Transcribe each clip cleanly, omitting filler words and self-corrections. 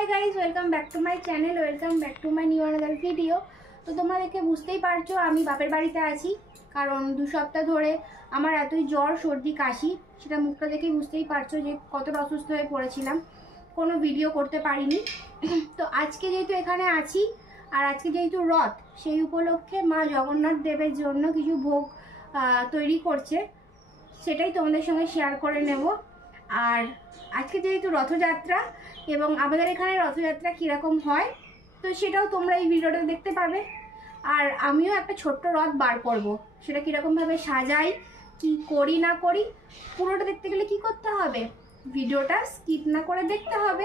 Hi guys, welcome back to my channel, welcome back to my new another video. তো তোমরা দেখে বুঝতেই পারছো আমি বাপের বাড়িতে আছি, কারণ 2 সপ্তাহ ধরে আমার এতই জ্বর সর্দি কাশি, সেটা মুখটা দেখে বুঝতেই পারছো যে কতটা অসুস্থ হয়ে পড়েছিলাম, কোনো ভিডিও করতে পারিনি। তো আজকে যেহেতু এখানে আছি আর আজকে যেহেতু রথ, সেই উপলক্ষে মা জগন্নাথ দেবের জন্য কিছু ভোগ তৈরি করছে, সেটাই তোমাদের সঙ্গে শেয়ার করে নেব। আর আজকে যেহেতু রথযাত্রা এবং আমাদের এখানে রথযাত্রা কীরকম হয় তো সেটাও তোমরা এই ভিডিওটা দেখতে পাবে। আর আমিও একটা ছোট্ট রথ বার করব, সেটা কীরকমভাবে সাজাই, কি করি না করি, পুরোটা দেখতে গেলে কি করতে হবে, ভিডিওটা স্কিপ না করে দেখতে হবে।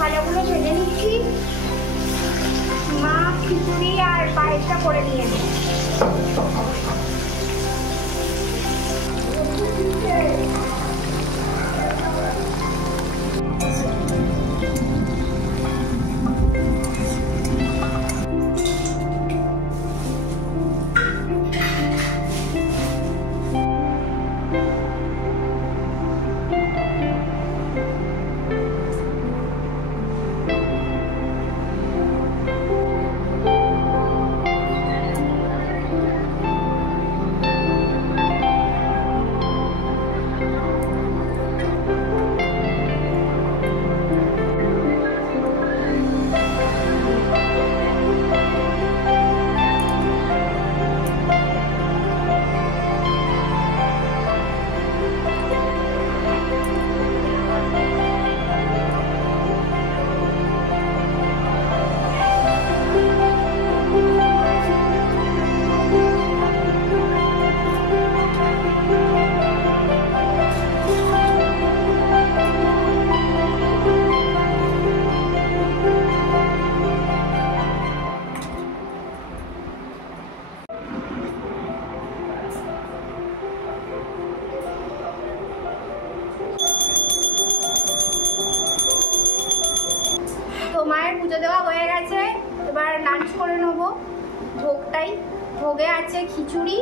ভাজাগুলো ভেজে নিচ্ছি, মা খিচুড়ি আর পায়েসটা করে নিয়ে নেব। মায়ের পুজো দেওয়া হয়ে গেছে, এবার লাঞ্চ করে নেবো। ভোগে আছে খিচুড়ি,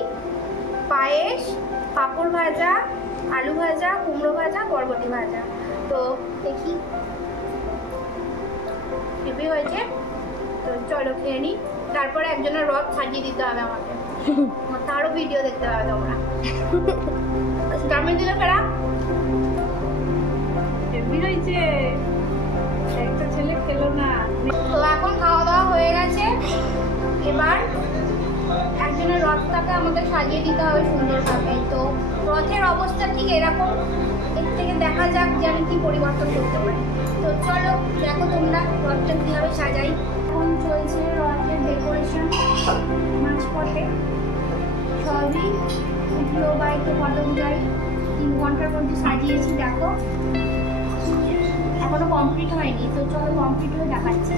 পায়েস, পাঁপড় ভাজা, আলু ভাজা, কুমড়ো ভাজা, বরবটি ভাজা। তো দেখি হেভি হয়েছে, তো চলো খেয়ে নিই। তারপরে একজনের রথ সাজিয়ে দিতে হবে আমাকে, তারও ভিডিও দেখতে হবে তোমরা। গ্রামের দিকে ফেরা হেভি হয়েছে, একটা ছেলে খেলো না। তো এখন খাওয়া দাওয়া হয়ে গেছে, এবার একজনের রথটাকে আমাদের সাজিয়ে দিতে হবে সুন্দরভাবে। তো রথের অবস্থা ঠিক এরকম, এর থেকে দেখা যাক যে আমি কি পরিবর্তন করতে পারি। তো চলো দেখো তোমরা রথটা কীভাবে সাজাই। এখন চলছে রথের ডেকোরেশন, মাঝপথে সবই উঠলো বা একটু পদক যাই, 3 ঘন্টার মধ্যে সাজিয়েছি। দেখো এখনো কমপ্লিট হয়নি, তো চলো কমপ্লিট হয়ে দেখাচ্ছি।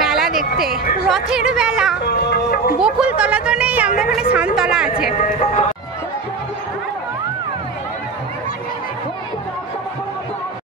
মেলা দেখতে, রথের মেলা। বকুলতলা তো নেই, আমরা এখানে শানতলা আছে।